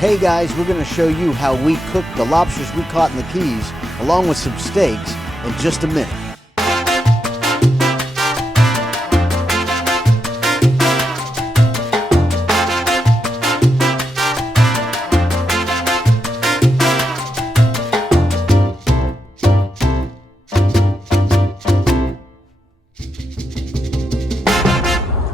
Hey guys, we're going to show you how we cook the lobsters we caught in the Keys, along with some steaks, in just a minute.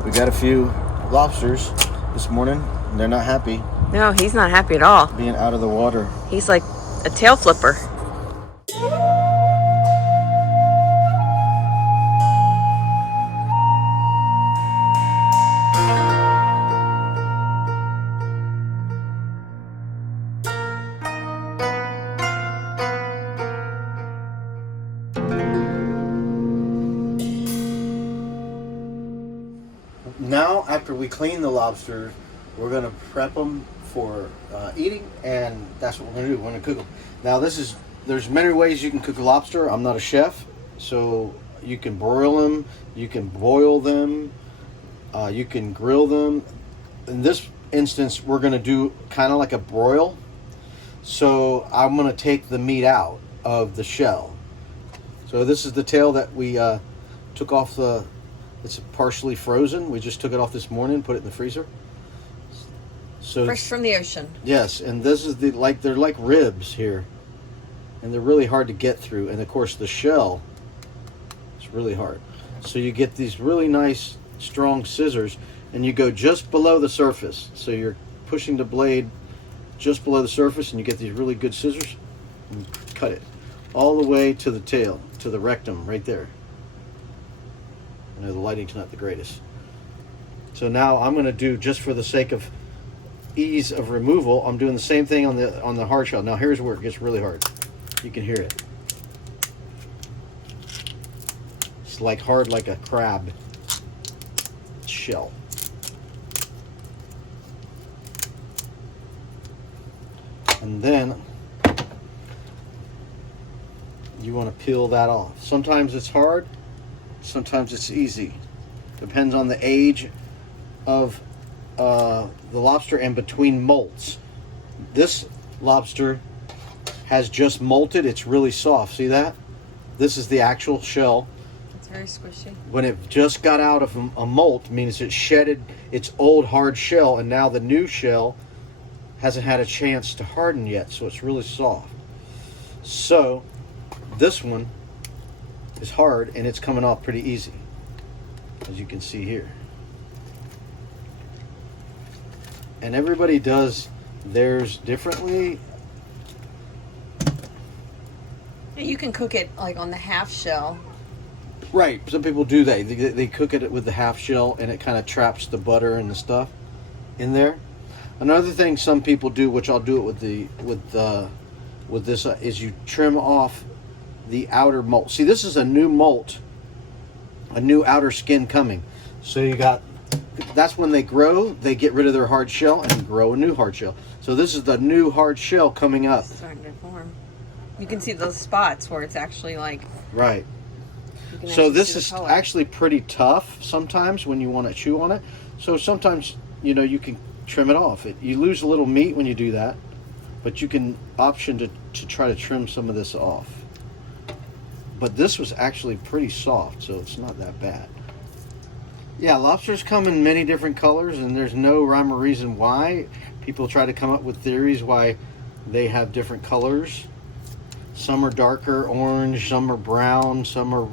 We got a few lobsters this morning, and they're not happy. No, he's not happy at all. Being out of the water. He's like a tail flipper. Now, after we clean the lobsters, we're going to prep them for eating, and that's what we're going to do. We're going to cook them. Now, there's many ways you can cook a lobster. I'm not a chef, so you can broil them, you can boil them, you can grill them. In this instance, we're going to do kind of like a broil. So I'm going to take the meat out of the shell. So this is the tail that we took off the. It's partially frozen. We just took it off this morning, put it in the freezer. So Fresh from the ocean. yes, and this is they're like ribs here, and they're really hard to get through. And of course, the shell is really hard. So you get these really nice, strong scissors, and you go just below the surface. So you're pushing the blade just below the surface, and you get these really good scissors, and cut it all the way to the tail, to the rectum, right there. I know the lighting's not the greatest. So now I'm going to do, just for the sake of ease of removal, I'm doing the same thing on the hard shell. Now here's where it gets really hard. You can hear it. It's like hard like a crab shell. And then you want to peel that off. Sometimes it's hard. Sometimes it's easy. Depends on the age of the lobster and between molts. This lobster has just molted. It's really soft. See that? This is the actual shell. It's very squishy. When it just got out of a molt, means it shedded its old hard shell, and now the new shell hasn't had a chance to harden yet, so it's really soft. So this one is hard, and it's coming off pretty easy, as you can see here. And everybody does theirs differently. You can cook it like on the half shell. Right, some people do that. They cook it with the half shell, and it kind of traps the butter and the stuff in there. Another thing some people do, which I'll do it with this, is you trim off the outer molt. See, this is a new molt, a new outer skin coming. So you got, that's when they grow, they get rid of their hard shell and grow a new hard shell. So this is the new hard shell coming up. It's starting to form. You can see those spots where it's actually like. Right. So this is actually pretty tough sometimes when you want to chew on it. So sometimes, you can trim it off. You lose a little meat when you do that, but you can option to try to trim some of this off. But this was actually pretty soft, so it's not that bad. Yeah, lobsters come in many different colors, and there's no rhyme or reason why. People try to come up with theories why they have different colors. Some are darker orange, some are brown, some are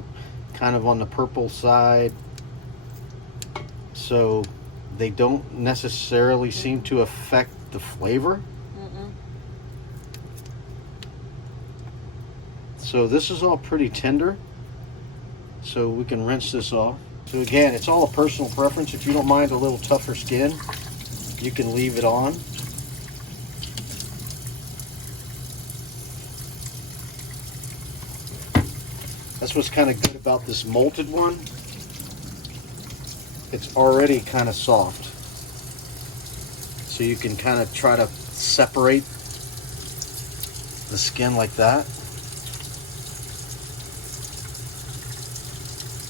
kind of on the purple side. So they don't necessarily seem to affect the flavor. So this is all pretty tender, so we can rinse this off. So again, it's all a personal preference. If you don't mind a little tougher skin, you can leave it on. That's what's kind of good about this molted one. It's already kind of soft. So you can kind of try to separate the skin like that.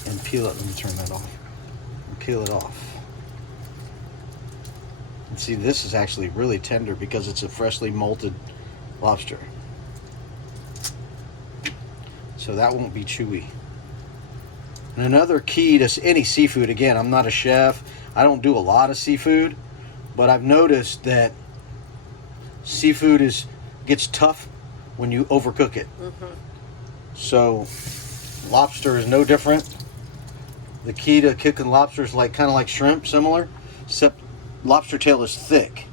And peel it. Let me turn that off. And peel it off. And see, this is actually really tender because it's a freshly molted lobster. So that won't be chewy. And another key to any seafood, again, I'm not a chef. I don't do a lot of seafood, but I've noticed that seafood gets tough when you overcook it. So lobster is no different. The key to cooking lobster is kind of like shrimp, similar, except lobster tail is thick.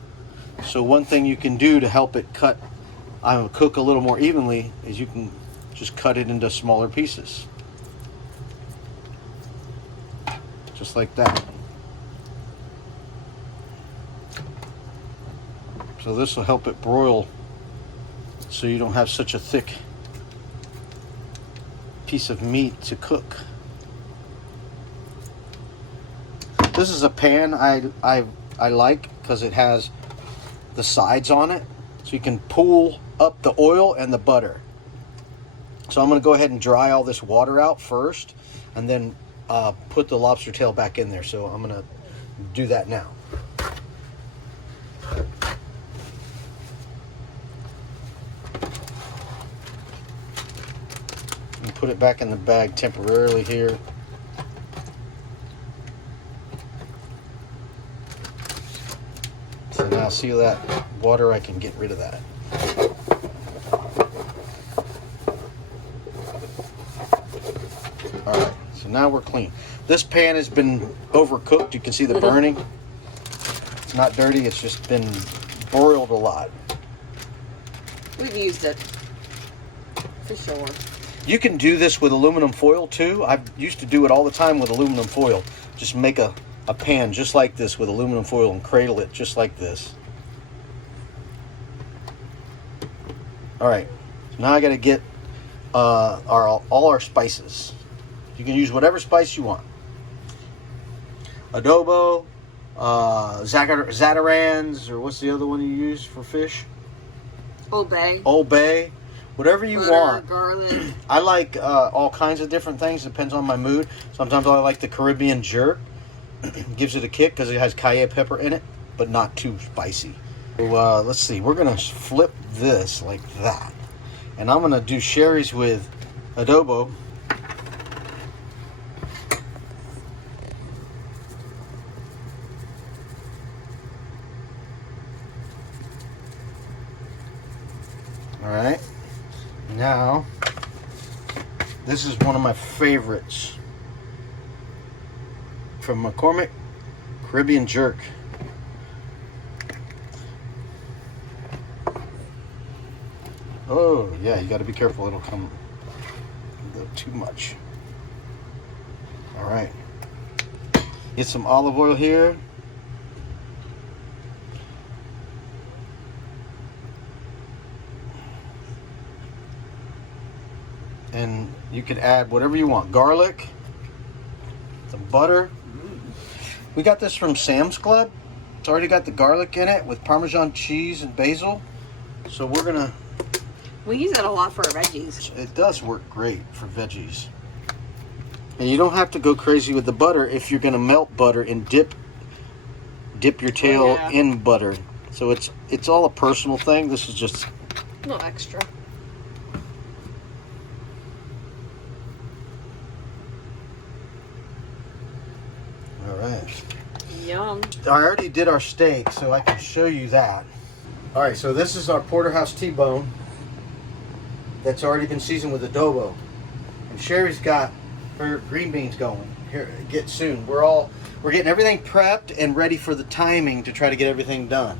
So one thing you can do to help it cook a little more evenly is you can just cut it into smaller pieces. Just like that. So this will help it broil so you don't have such a thick piece of meat to cook. This is a pan I like because it has the sides on it, so you can pull up the oil and the butter. So I'm going to go ahead and dry all this water out first, and then put the lobster tail back in there. So I'm going to do that now. And put it back in the bag temporarily here. So now see that water, I can get rid of that. Alright, so now we're clean. This pan has been overcooked. You can see the burning. It's not dirty, it's just been broiled a lot. We've used it for sure. You can do this with aluminum foil too. I used to do it all the time with aluminum foil. Just make a pan just like this with aluminum foil and cradle it just like this. Alright, so now I got to get all our spices. You can use whatever spice you want. Adobo, Zatarans, or what's the other one you use for fish? Old Bay. Old Bay. Whatever you Butter, want. garlic. I like all kinds of different things. Depends on my mood. Sometimes I like the Caribbean jerk. Gives it a kick because it has cayenne pepper in it, but not too spicy. So let's see. We're going to flip this like that. And I'm going to do sherry's with adobo. Alright. Now, this is one of my favorites from McCormick, Caribbean jerk. Oh, yeah, you got to be careful. It'll come a little too much. Alright. Get some olive oil here. And you can add whatever you want. Garlic, some butter. We got this from Sam's Club. It's already got the garlic in it with Parmesan cheese and basil. So we're gonna... We use that a lot for our veggies. It does work great for veggies. And you don't have to go crazy with the butter if you're gonna melt butter and dip your tail in butter. So it's all a personal thing. This is just a little extra. Alright. Yum. I already did our steak, so I can show you that. Alright, so this is our porterhouse T-bone that's already been seasoned with adobo. And Sherry's got her green beans going. Here, get soon. We're getting everything prepped and ready for the timing to try to get everything done.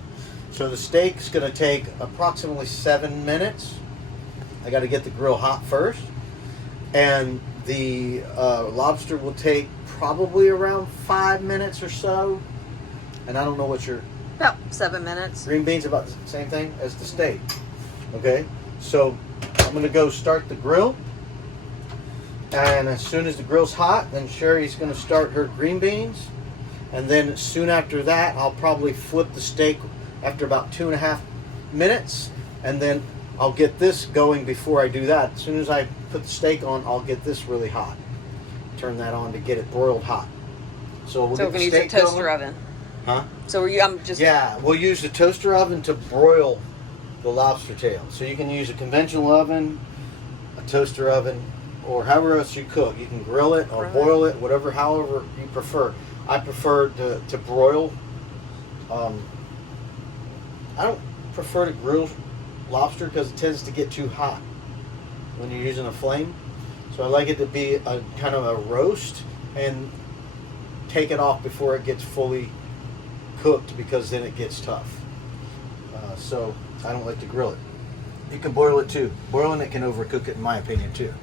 So the steak's going to take approximately 7 minutes. I got to get the grill hot first. And the lobster will take probably around 5 minutes or so. And I don't know what your... About 7 minutes. Green beans about the same thing as the steak. Okay? So I'm going to go start the grill. And as soon as the grill's hot, then Sherry's going to start her green beans. And then soon after that, I'll probably flip the steak after about 2.5 minutes. And then I'll get this going before I do that. As soon as I put the steak on, I'll get this really hot. Turn that on to get it broiled hot. So we're going to use a toaster oven. Huh? So I'm just. Yeah, we'll use the toaster oven to broil the lobster tail. So you can use a conventional oven, a toaster oven, or however else you cook. You can grill it or boil it, whatever, however you prefer. I prefer to broil. I don't prefer to grill lobster because it tends to get too hot when you're using a flame. So I like it to be a kind of a roast and take it off before it gets fully cooked, because then it gets tough. So I don't like to grill it. You can boil it too. Boiling it can overcook it in my opinion too.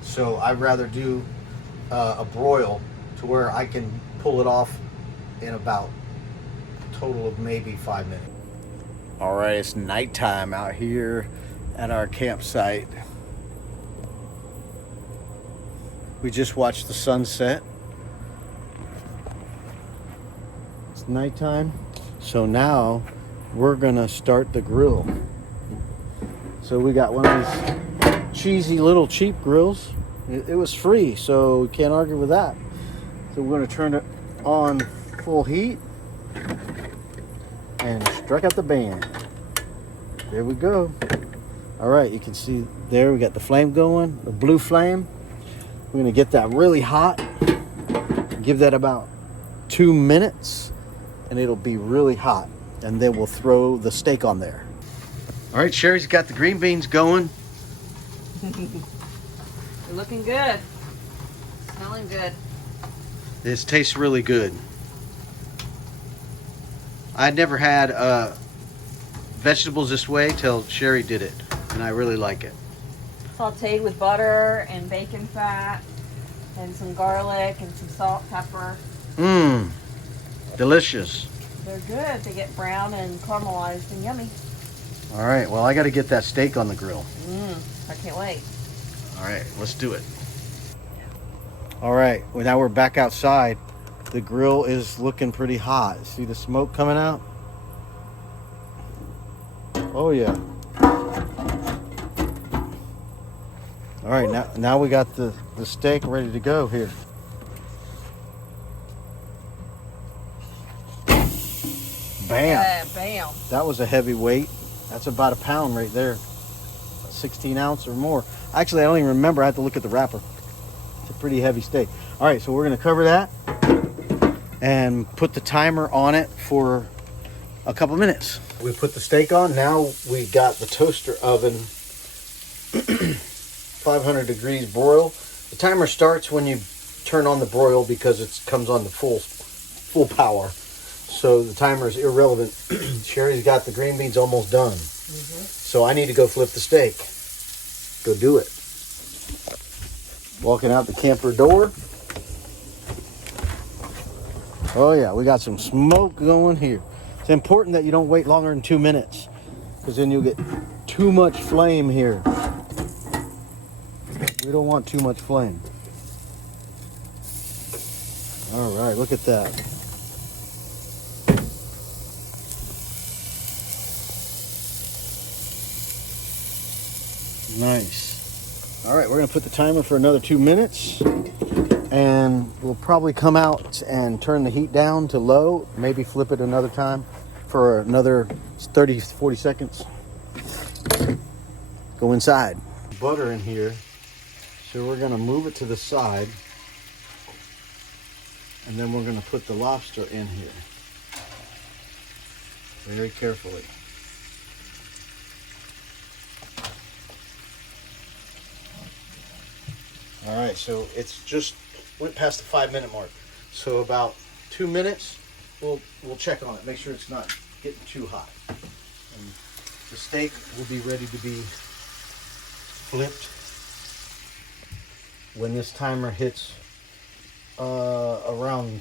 So I'd rather do a broil to where I can pull it off in about a total of maybe 5 minutes. All right, it's nighttime out here at our campsite. We just watched the sunset. It's nighttime. So now we're gonna start the grill. So we got one of these cheesy little cheap grills. It was free, so we can't argue with that. So we're gonna turn it on full heat and strike out the band. There we go. All right, you can see there we got the flame going, the blue flame. We're gonna get that really hot. Give that about 2 minutes and it'll be really hot. And then we'll throw the steak on there. All right, Sherry's got the green beans going. They're looking good. Smelling good. This tastes really good. I'd never had vegetables this way till Sherry did it, and I really like it. Sauteed with butter and bacon fat and some garlic and some salt, pepper. Mmm, delicious. They're good. They get brown and caramelized and yummy. All right, well, I got to get that steak on the grill. I can't wait. All right, let's do it. All right, well, now we're back outside. The grill is looking pretty hot. See the smoke coming out? Oh yeah. All right, now we got the steak ready to go here. Bam. Bam. That was a heavy weight. That's about a pound right there. 16 ounce or more. Actually, I don't even remember. I have to look at the wrapper. It's a pretty heavy steak. All right, so we're going to cover that and put the timer on it for a couple minutes. We put the steak on. Now we got the toaster oven 500 degrees broil. The timer starts when you turn on the broil because it comes on the full power. So the timer is irrelevant. Sherry's got the green beans almost done. So I need to go flip the steak. Go do it. Walking out the camper door. Oh yeah, we got some smoke going here. It's important that you don't wait longer than 2 minutes, because then you'll get too much flame here. We don't want too much flame. All right, look at that. Nice. All right, we're gonna put the timer for another 2 minutes, and we'll probably come out and turn the heat down to low, maybe flip it another time for another 30, 40 seconds. Go inside. Butter in here, so we're gonna move it to the side, and then we're gonna put the lobster in here very carefully. All right, so it's just went past the 5 minute mark. So about 2 minutes, we'll check on it, make sure it's not getting too hot. And the steak will be ready to be flipped. When this timer hits around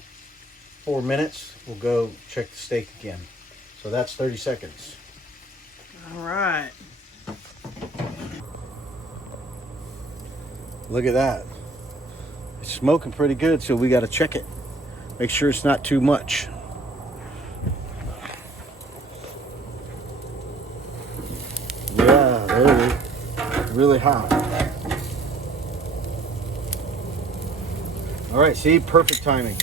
4 minutes, we'll go check the steak again. So that's 30 seconds. All right. Look at that. It's smoking pretty good, so we got to check it. Make sure it's not too much. Yeah, there it is. Really hot. All right, see? Perfect timing.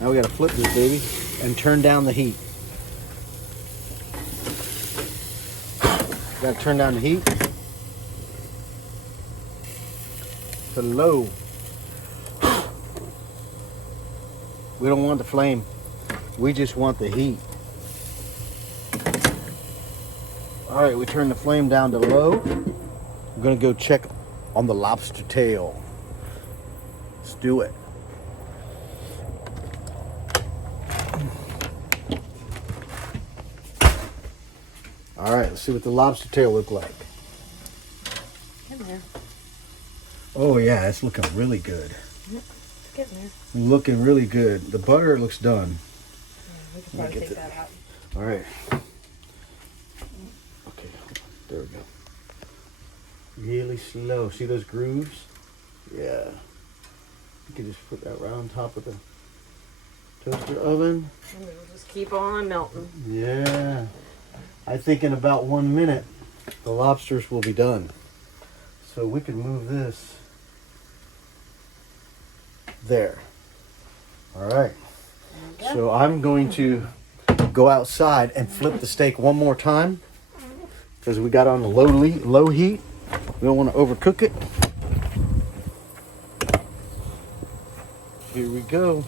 Now we got to flip this baby. and turn down the heat. Gotta turn down the heat to low. We don't want the flame. We just want the heat. All right, we turn the flame down to low. We're gonna go check on the lobster tail. Let's do it. All right, let's see what the lobster tail look like. Getting there. Oh yeah, it's looking really good. Yep, it's getting there. Looking really good. The butter looks done. Yeah, we can probably take that out. All right. Okay, there we go. Really slow. See those grooves? Yeah. You can just put that right on top of the toaster oven. And it'll just keep on melting. Yeah. I think in about 1 minute, the lobsters will be done. So we can move this there. All right. So I'm going to go outside and flip the steak one more time because we got on the low heat. We don't want to overcook it. Here we go.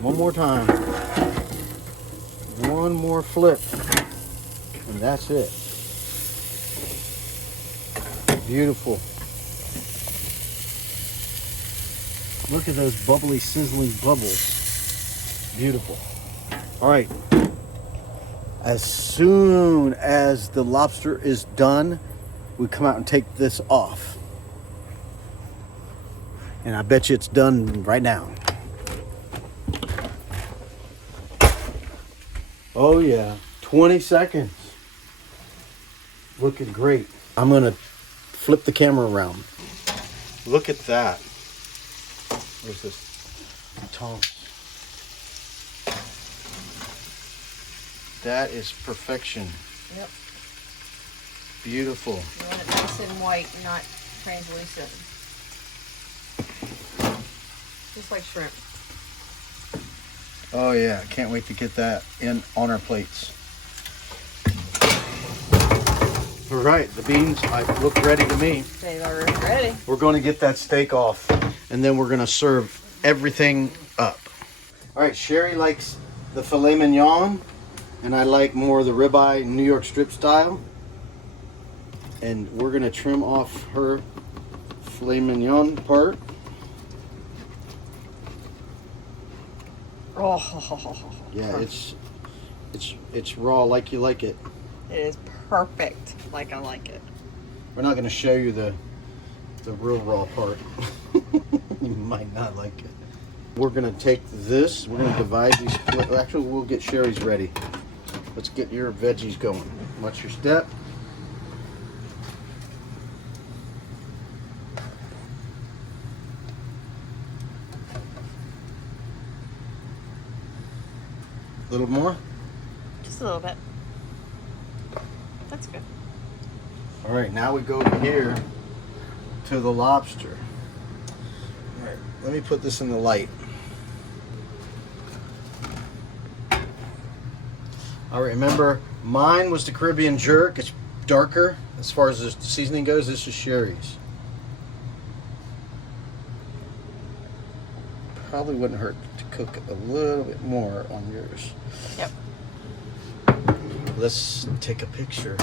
One more time. One more flip. And that's it. Beautiful. Look at those bubbly, sizzling bubbles. Beautiful. All right. As soon as the lobster is done, we come out and take this off. And I bet you it's done right now. Oh yeah, 20 seconds. Looking great. I'm gonna flip the camera around. Look at that. Where's this tongue? That is perfection. Yep. Beautiful. You want it nice and white, not translucent. Just like shrimp. Oh yeah, can't wait to get that in on our plates. All right, the beans look ready to me. They are ready. We're going to get that steak off, and then we're going to serve everything up. All right, Sherry likes the filet mignon, and I like more of the ribeye New York strip style. And we're going to trim off her filet mignon part. Oh. Yeah, it's raw like you like it. It is perfect, like I like it. We're not going to show you the real raw part. You might not like it. We're going to take this. We're going to divide these. Actually, we'll get Sherry's ready. Let's get your veggies going. Watch your step. A little more. Just a little bit. That's good. All right, now we go over here to the lobster. All right, let me put this in the light. All right, remember, mine was the Caribbean jerk. It's darker as far as the seasoning goes. This is Sherry's. Probably wouldn't hurt to cook a little bit more on yours. Yep. Let's take a picture.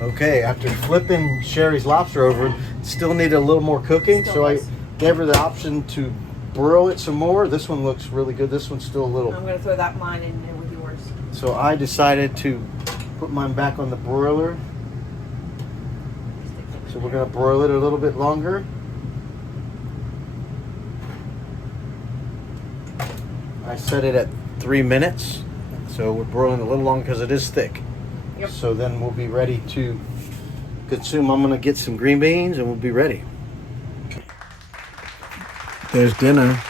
Okay, after flipping Sherry's lobster over, it still needed a little more cooking, so I gave her the option to broil it some more. This one looks really good. This one's still a little. I'm going to throw that mine in there with yours. So I decided to put mine back on the broiler. So we're going to broil it a little bit longer. I set it at 3 minutes, so we're broiling a little longer because it is thick. Yep. So then we'll be ready to consume. I'm going to get some green beans and we'll be ready. There's dinner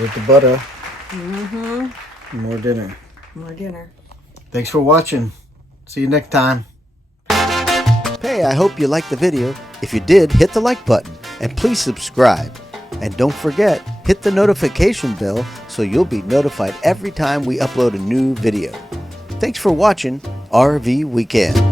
with the butter. Mm-hmm. More dinner. More dinner. Thanks for watching. See you next time. Hey, I hope you liked the video. If you did, hit the like button and please subscribe. And don't forget, hit the notification bell so you'll be notified every time we upload a new video. Thanks for watching RV Weekend.